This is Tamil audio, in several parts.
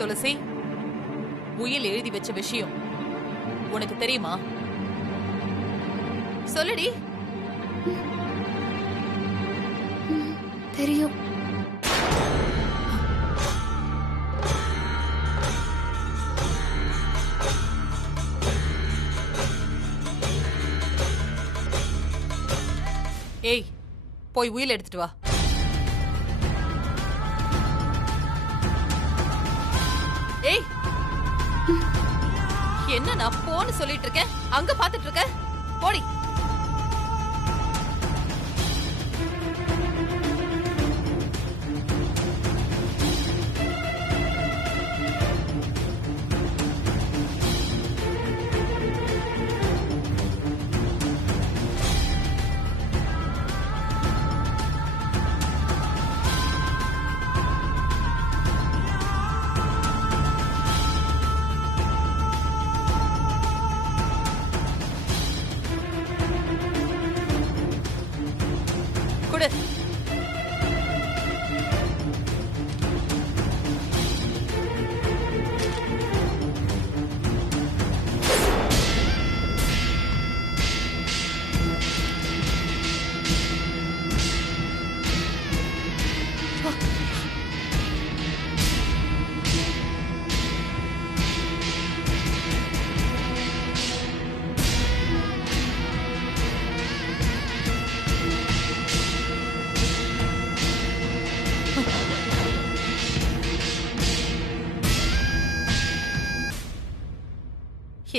துளசி, உயில் எழுதி வச்ச விஷயம் உனக்கு தெரியுமா? சொல்லுடி. தெரியும். ஏய், போய் உயில் எடுத்துட்டு வா. ஏய், என்ன நான் போன்னு சொல்லிட்டு இருக்கேன், அங்க பாத்துட்டு இருக்க? போடி. குடு.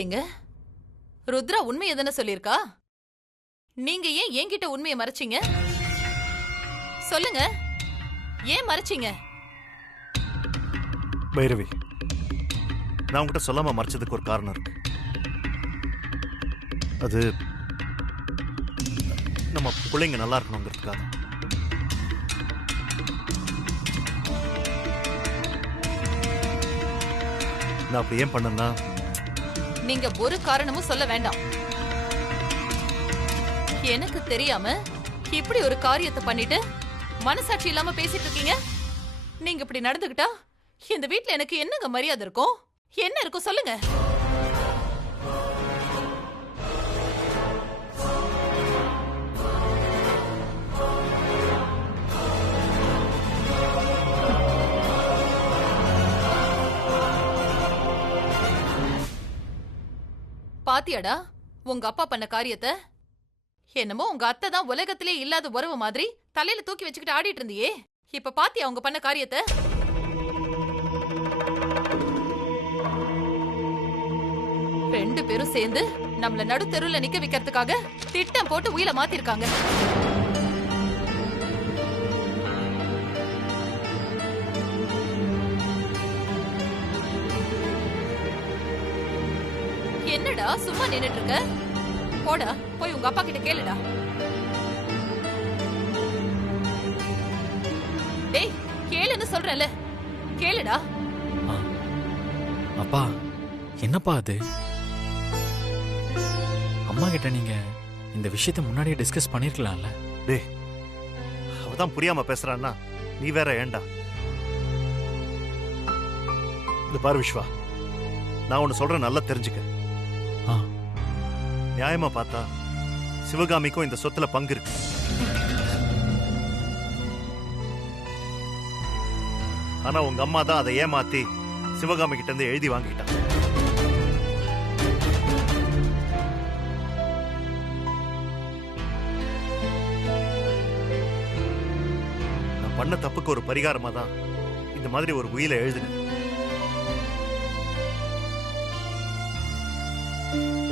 ஏங்க, ருத்ரா உண்மை எதன சொல்லிருக்கா? நீங்க ஏன் என்கிட்ட உண்மையை மறைச்சீங்க? சொல்லுங்க, ஏன் மறைச்சீங்க? பைரவி, நான் உங்ககிட்ட சொல்லாம மறைச்சதுக்கு ஒரு காரணம் இருக்கு. அது நம்ம பிள்ளைங்க நல்லா இருக்கணுங்கிறதுக்காக. நான் அப்படி ஏன் பண்ணேன்னா, நீங்க ஒரு காரணமும் சொல்ல வேண்டாம். எனக்கு தெரியாம இப்படி ஒரு காரியத்தை பண்ணிட்டு மனசாட்சி இல்லாம பேசிட்டு இருக்கீங்க. நீங்க இப்படி நடந்துகிட்டா இந்த வீட்ல எனக்கு என்னங்க மரியாதை இருக்கும்? என்ன இருக்கும் சொல்லுங்க. பாத்தியாடா உங்க அப்பா பண்ண காரியத்தை? என்னமோ உங்க அத்தை தான் உலகத்திலே இல்லாத உறவு மாதிரி தலையில தூக்கி வச்சுக்கிட்டு ஆடிட்டு இருந்தியே. இப்ப பாத்தியா அவங்க பண்ண காரியத்தை? ரெண்டு பேரும் சேர்ந்து நம்மள நடு தெருவுல நிக்க வைக்கிறதுக்காக திட்டம் போட்டு உயிரை மாத்திருக்காங்க. என்னடா சும்மா நின்னுட்டு இருக்க? போடா, போய் உங்க அப்பா கிட்ட கேளுடா. டேய், கேளுன்னு சொல்றேன்ல, கேளுடா. அப்பா, என்னப்பா அது? அம்மா கிட்ட நீங்க இந்த விஷயத்தை முன்னாடியே டிஸ்கஸ் பண்ணிருக்கலாம்ல? டேய், அவதான் புரியாம பேசுறான்னா நீ வேற ஏண்டா? இது பாரு விஸ்வா, நான் ஒன்னு சொல்றேன், நல்லா தெரிஞ்சுக்க. நியாயமா பார்த்தா சிவகாமிக்கும் இந்த சொத்துல பங்கு இருக்கு. ஆனா உங்க அம்மா தான் அதை ஏமாத்தி சிவகாமி கிட்ட இருந்து எழுதி வாங்கிட்டான். நான் பண்ண தப்புக்கு ஒரு பரிகாரமா தான் இந்த மாதிரி ஒரு உயிலை எழுதுனேன்.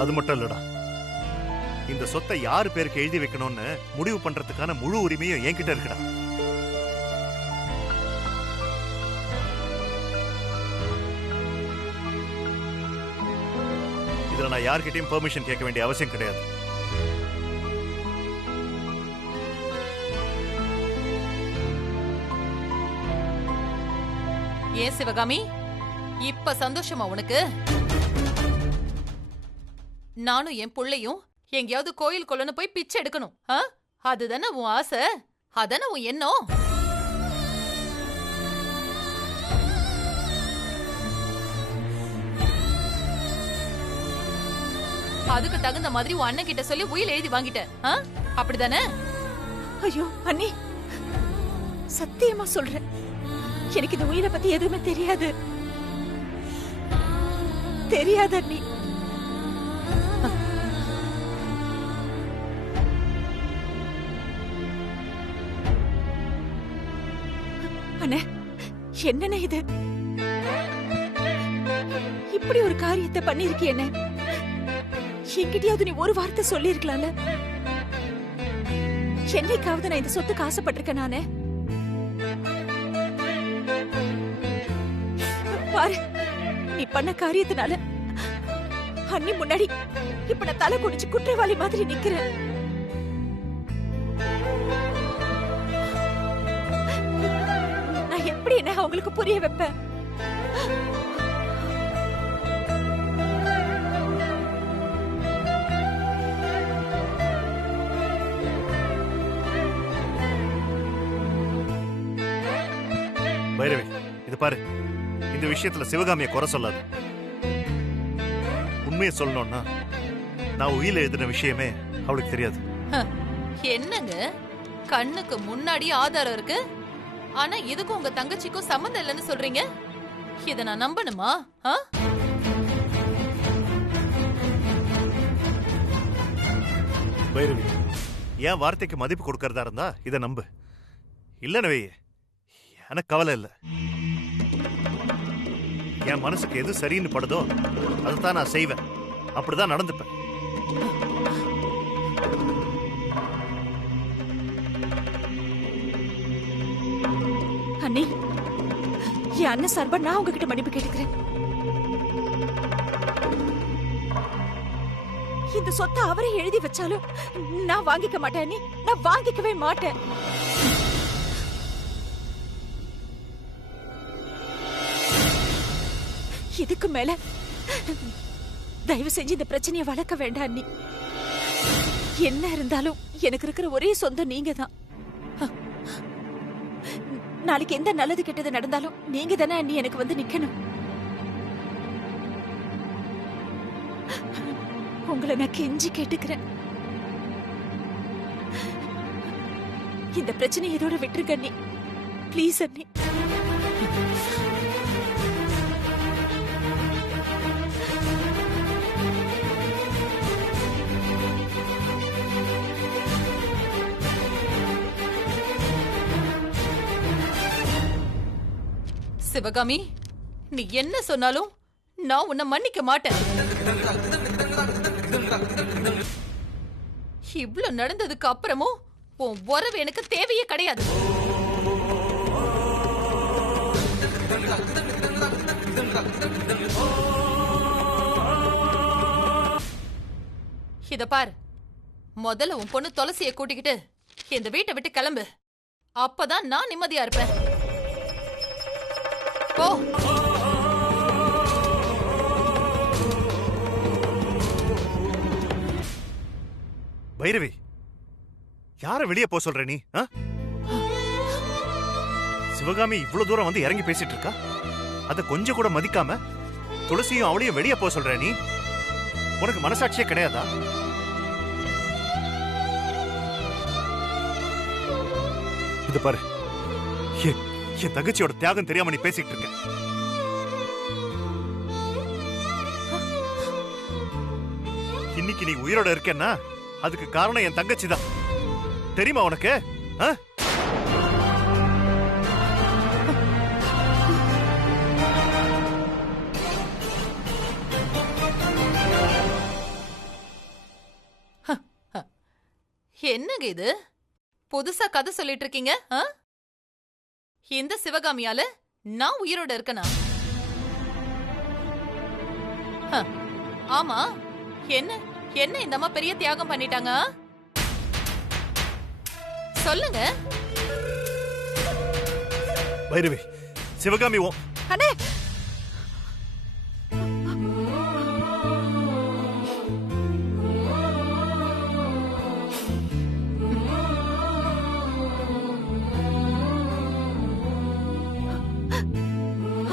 அது மட்டும் இல்லடா, இந்த சொத்தை யாரு பேருக்கு எழுதி வைக்கணும்னு முடிவு பண்றதுக்கான முழு உரிமையும் என்கிட்ட இருக்குடா. இதுல நான் யார்கிட்டயும் பெர்மிஷன் கேட்க வேண்டிய அவசியம் கிடையாது. ஏன் சிவகாமி, இப்ப சந்தோஷமா உனக்கு? நானும் என் புள்ளையும் எங்கேயாவது கோயில் கொள்ளன்னு போய் பிச்சை எடுக்கணும். அதுதானே உன் ஆசை, அதானே உன் எண்ணம். அதுக்கு தகுந்த மாதிரி உன் அண்ணன் கிட்ட சொல்லி உயில் எழுதி வாங்கிட்ட ஆ? அப்படிதானே? ஐயோ அண்ணி, சத்தியமா சொல்றேன், எனக்கு இந்த உயிரை பத்தி எதுவுமே தெரியாது. தெரியாது அண்ணி. அண்ணே, என்னண்ணே இது? இப்படி ஒரு காரியத்தை பண்ணிருக்கியண்ணே. என்கிட்டயாவது நீ ஒரு வார்த்தை சொல்லி இருக்கலாம்ல. என்னைக்காவது நான் இந்த சொத்துக்கு ஆசைப்பட்டிருக்கேன் நானே? பாரு, நீ பண்ண காரியத்தினால அண்ணி முன்னாடி இப்ப நான் தலை குடிச்சு குற்றவாளி மாதிரி நிக்கிறேன். நான் எப்படி என்ன அவங்களுக்கு புரிய வைப்பேன்? பைரவி, இது பாரு, இந்த விஷயத்துல சிவகாமியை குறை சொல்லாது. உண்மையை சொல்லணும்னா நான் உயில எழுதின விஷயமே அவளுக்கு தெரியாது. என்னங்க, கண்ணுக்கு முன்னாடி ஆதாரம் இருக்கு, ஆனா இதுக்கும் உங்க தங்கச்சிக்கும் சம்மந்தம் இல்லைன்னு சொல்றீங்க. இத நான் நம்பணுமா? பைரவி, என் வார்த்தைக்கு மதிப்பு கொடுக்கறதா இருந்தா இதை நம்பு. இல்லன்னு வை, எனக்கு கவலை இல்லை. என் மனசுக்கு எது சரின்னு படுதோ அதைத்தான் நான் செய்வேன். அப்படிதான் நடந்துப்பேன். அண்ணி, என் அண்ணன் சார்பா நான் உங்ககிட்ட மன்னிப்பு கேட்டுக்கிறேன். இந்த சொத்தை அவரே எழுதி வச்சாலும் நான் வாங்கிக்க மாட்டேன் அண்ணி. நான் வாங்கிக்கவே மாட்டேன். இதுக்கு மேல தயவு செஞ்சு இந்த பிரச்சனையை வளர்க்க வேண்டாம் அண்ணி. என்ன இருந்தாலும் எனக்கு இருக்கிற ஒரே சொந்தம் நீங்க தான். நாளைக்கு எந்த நல்லது கெட்டது நடந்தாலும் நீங்க தானே அண்ணி எனக்கு வந்து நிக்கணும். உங்களை நான் கெஞ்சி கேட்டுக்கிறேன், இந்த பிரச்சனை இதோட விட்டுருங்க அண்ணி. ப்ளீஸ் அண்ணி. சிவகாமி, நீ என்ன சொன்னாலும் நான் உன்னை மன்னிக்க மாட்டேன். இவ்ளோ நடந்ததுக்கு அப்புறமும் உன் உறவு எனக்கு தேவையே கிடையாது. இத பார், முதல்ல உன் பொண்ணு துளசியை கூட்டிக்கிட்டு இந்த வீட்டை விட்டு கிளம்பு. அப்பதான் நான் நிம்மதியா இருப்பேன். போ. பைரவி, யார வெளியே போ சொல்ற நீ? சிவகாமி இவ்வளவு தூரம் வந்து இறங்கி பேசிட்டு இருக்கா. அத கொஞ்சம் கூட மதிக்காம துளசியும் அவளையும் வெளியே போ சொல்ற நீ? உனக்கு மனசாட்சியே கிடையாதா? இது பாரு, என் தங்கச்சியோட தியாகம் தெரியாம நீ பேசிட்டு இருக்க. இன்னைக்கு நீ உயிரோட இருக்கேன்னா அதுக்கு காரணம் என் தங்கச்சி தான். தெரியுமா உனக்கு? என்னங்க இது, புதுசா கதை சொல்லிட்டு இருக்கீங்க? இந்த சிவகாமியால நான் உயிரோட இருக்கனா? ஆமா, என்ன என்ன இந்த அம்மா பெரிய தியாகம் பண்ணிட்டாங்க? சொல்லுங்க. பைரவி, சிவகாமி அண்ணே,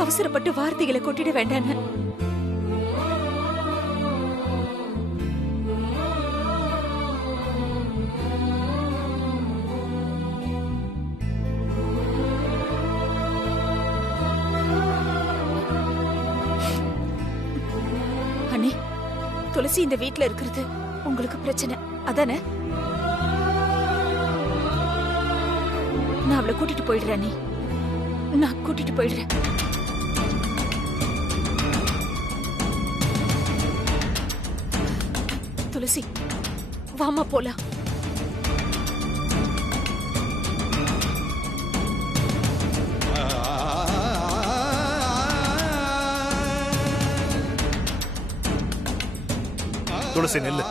அவசரப்பட்டு வார்த்தைகளை கொட்டிட வேண்டான்னு துளசி இந்த வீட்ல இருக்கிறது உங்களுக்கு பிரச்சனை அதானே? நான் அவளை கூட்டிட்டு போயிடுறேன். நீ நான் கூட்டிட்டு போயிடுறேன். துளசி வாமா போலாம். துளசி நெல்லு.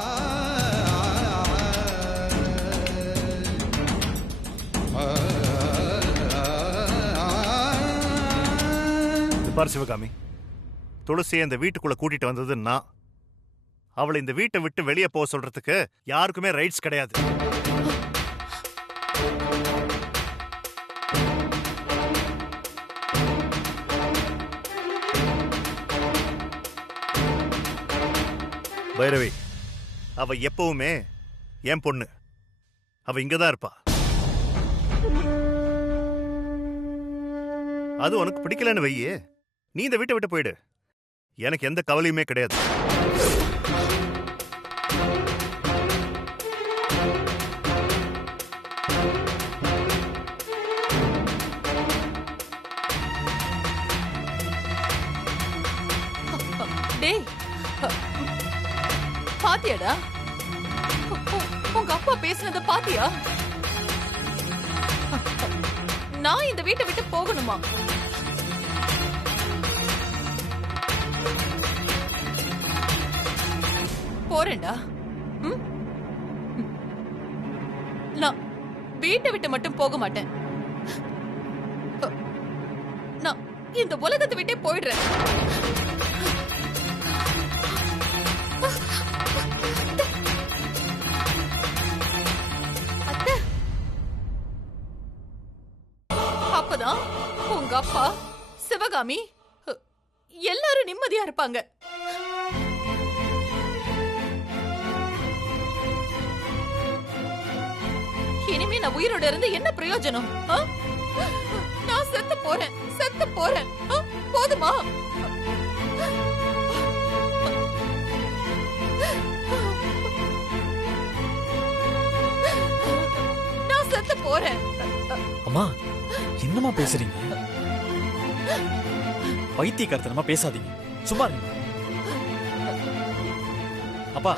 பார் சிவகாமி, துளசியை இந்த வீட்டுக்குள்ள கூட்டிட்டு வந்தது நான். அவளை இந்த வீட்டை விட்டு வெளியே போக சொல்றதுக்கு யாருக்குமே ரைட்ஸ் கிடையாது. பைரவி, அவ எப்பவுமே என் பொண்ணு. அவ இங்கதான் இருப்பா. அது உனக்கு பிடிக்கலன்னு வையே, நீ இந்த வீட்டை விட்டு போயிடு. எனக்கு எந்த கவலையுமே கிடையாது. டேய், பாத்தியாடா? உங்க அப்பா பேசுனத பாத்தியா? நான் இந்த வீட்டை விட்டு போகணுமா? போறேன்டா. நான் வீட்டை விட்டு மட்டும் போக மாட்டேன். நான் இந்த உலகத்தை விட்டே போயிடுறேன். அப்பதான் உங்க அப்பா, சிவகாமி எல்லாரும் நிம்மதியா இருப்பாங்க. இனிமே நான் உயிரோட இருந்து என்ன பிரயோஜனம்? நான் செத்து போறேன், செத்து போறேன். போதுமா? நான் செத்து போறேன். அம்மா, என்னம்மா பேசுறீங்க? பைத்தியக்காரத்தனமா பேசாதீங்க, சும்மா இருங்க. அப்பா,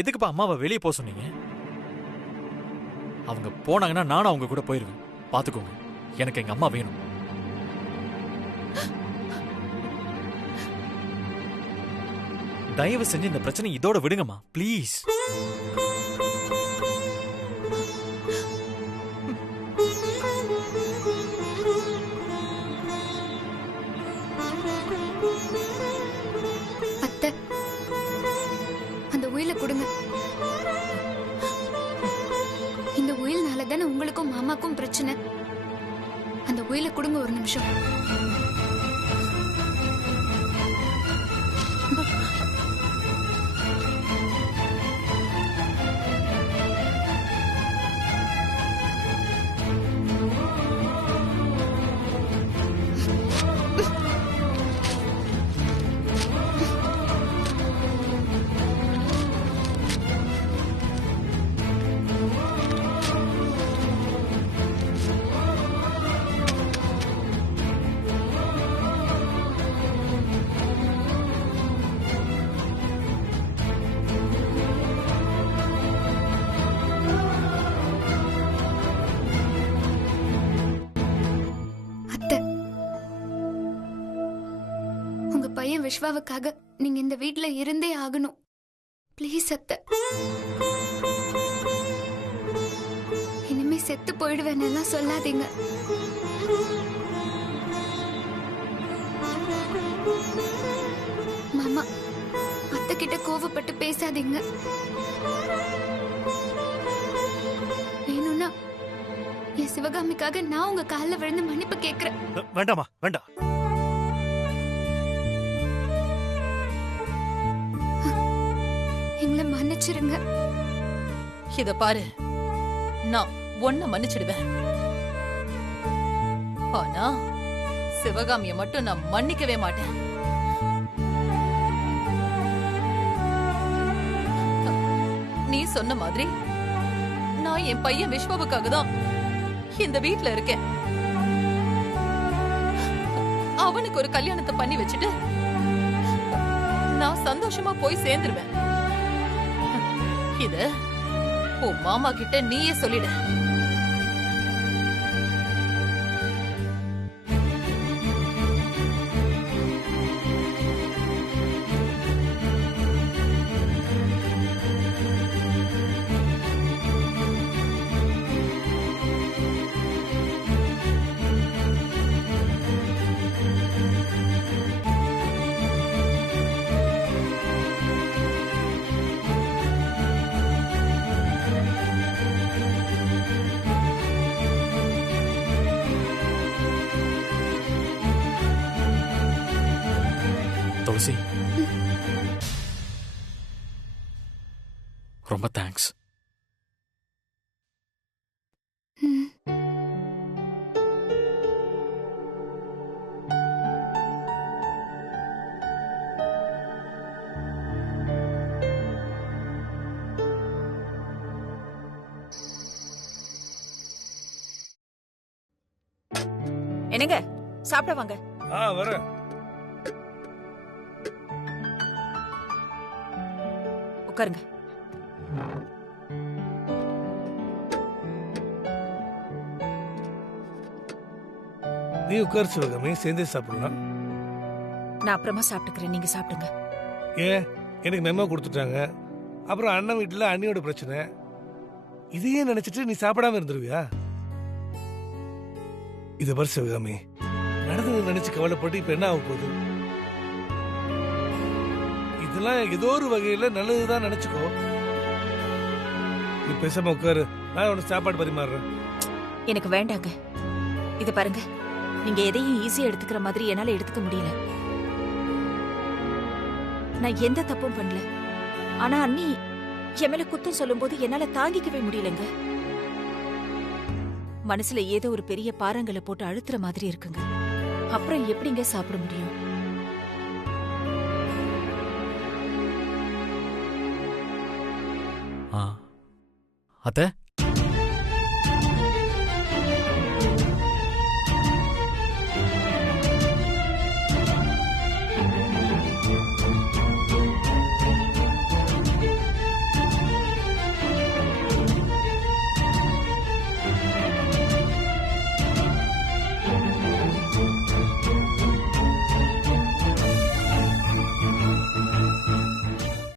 எதுக்குப்பா அம்மாவை வெளியே போக சொன்னீங்க? அவங்க போனாங்கன்னா நானும் அவங்க கூட போயிருவேன். பாத்துக்கோங்க, எனக்கு எங்க அம்மா வேணும். தயவு செஞ்சு இந்த பிரச்சனை இதோட விடுங்கம்மா, ப்ளீஸ். அத்தை, அந்த உயிலை கொடுங்க. இந்த உயில்னால தானே உங்களுக்கும் மாமாக்கும் பிரச்சனை. அந்த உயிலை கொடுங்க ஒரு நிமிஷம். பையன் விஸ்வாவுக்காக நீங்க இந்த வீட்ல இருந்தே ஆகணும். ப்ளீஸ் அத்தை. இனிமே செத்து போயிடுவேன் எல்லாம் சொல்லாதீங்க. மாமா, அத்தை கிட்ட கோவப்பட்டு பேசாதீங்க. வேணும்னா என் சிவகாமிக்காக நான் உங்க காலில் விழுந்து மன்னிப்பு கேட்கிறேன். வேண்டாமா, வேண்டாம். எங்களை மன்னிச்சிருங்க. இத பாரு, நான் ஒன்ன மன்னிச்சிடுவேன். ஆனா சிவகாமிய மட்டும் நான் மன்னிக்கவே மாட்டேன். நீ சொன்ன மாதிரி நான் என் பையன் விஸ்வாவுக்காக தான் இந்த வீட்ல இருக்கேன். அவனுக்கு ஒரு கல்யாணத்தை பண்ணி வச்சுட்டு நான் சந்தோஷமா போய் சேர்ந்துருவேன். இத உன் மாமா கிட்ட நீயே சொல்லிடு. துளசி, ரொம்ப தேங்க்ஸ். என்னங்க சாப்பிட வாங்க. வரேன். உட்காருங்க. நீ உட்கார் சிவகாமி, சேர்ந்தே சாப்பிடலாம். நான் அப்புறமா சாப்பிட்டுக்கிறேன், நீங்க சாப்பிடுங்க. ஏன், எனக்கு மெமோ கொடுத்துட்டாங்க. அப்புறம் அண்ணன் வீட்டுல அண்ணியோட பிரச்சனை. இதையே நினைச்சிட்டு நீ சாப்பிடாம இருந்துருவியா? இத பாரு சிவகாமி, நடந்தது நினைச்சு கவலைப்பட்டு இப்ப என்ன ஆக போகுது? இதெல்லாம் ஏதோ ஒரு வகையில நல்லதுதான் நினைச்சுக்கோ. நீ பேசாம உட்காரு, நான் உனக்கு சாப்பாடு பரிமாறுறேன். எனக்கு வேண்டாங்க. இத பாருங்க, நீங்க எதையும் ஈஸியா எடுத்துக்கிற மாதிரி என்னால எடுத்துக்க முடியல. நான் எந்த தப்பும் பண்ணல. ஆனா அண்ணி என் மேல குத்தம் சொல்லும்போது என்னால தாங்கிக்கவே முடியலங்க. மனசுல ஏதோ ஒரு பெரிய பாறாங்களை போட்டு அழுத்துற மாதிரி இருக்குங்க. அப்புறம் எப்படிங்க சாப்பிட முடியும்? அத்தை,